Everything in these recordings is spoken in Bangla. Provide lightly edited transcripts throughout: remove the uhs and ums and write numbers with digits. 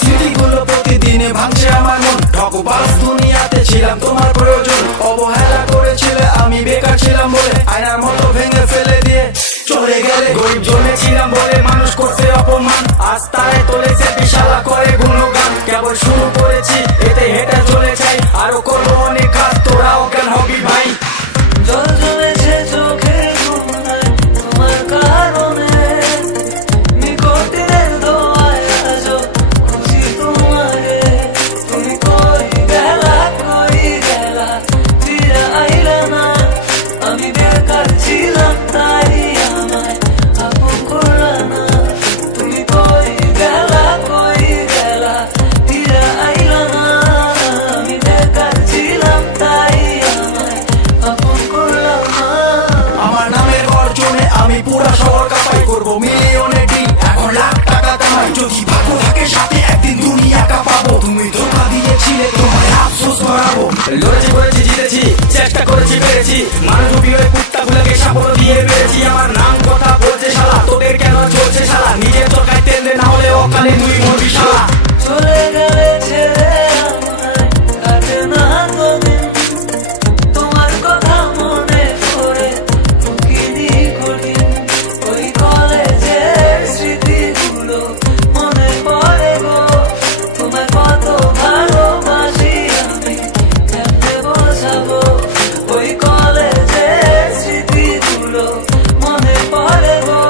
স্মৃতিগুলো প্রতিদিনে ভাঙছে আমার মন। ঠকবাজ দুনিয়াতে ছিলাম তোমার প্রয়োজন, অবহেলা করেছিলে আমি বেকার ছিলাম বলে, আয়নার মতো ভেঙে ফেলে দিয়ে চলে গেলে। গরিব জন্মেছিলাম বলে মানুষ করছে অপমান, আজ তারে তোলেছে বিশালা করে গুণগান। কেবল শুরু করেছি এতে হেঁটে চলে যাই, আরো করবো অনেক কাজ, তোরা অজ্ঞান হবি ভাই। জল জমেছে চোখের কোণায় তোমার কারণে, নিকটের দোয়ায় আজও খুঁজি তোমারে। তুমি কই গেলা ফিরে আইলা না, আমি বেকার ছিলাম তাই আমায় আপন করলা না। তুমি কই গেলা ফিরে আইলা না, আমি বেকার ছিলাম তাই আমায় আপন করলা না। আমার নামের অর্জনে আমি পুরা শহর কাপাই, করবো মিলিয়নে ডিল, এখন লাখ টাকা কামাই। যদি ভাগ্য থাকে সাথে একদিন দুনিয়া কাঁপাবো, তুমি ধোঁকা দিয়েছিলে তোমায় আফসোস করাবো। লড়েছি করেছি জিতেছি, চেষ্টা করেছি পেরেছি, মানবী হয়ে কুত্তাগুলোকে সাপোর্ট দিয়ে পেরেছি। আমার নাম কথা বলছে শালা, তোদের কেন চলছে শালা, নিজের চরকায় তেল দে না হলে অকালে তুই মরবি শালা। চলে গেলে ছেড়ে আমায় কাটে না তো দিন, তোমার কথা মনে করে ফুকিনি কঠিন। ওই কলেজের স্মৃতিগুলো মনে পড়ে গো, তোমায় কত ভালোবাসি আমি কেমনে বোঝাবো। ওই কলেজের স্মৃতিগুলো মনে পড়ে গো,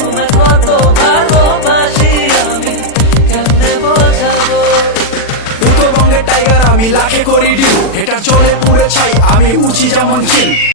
তোমায় কত ভালোবাসি আমি কেমনে বোঝাবো। উত্তরবঙ্গের টাইগার আমি, লাখে করি ডিউ, এটা চলে পুড়ে ছাই আমি, উঠি যেমন চিল।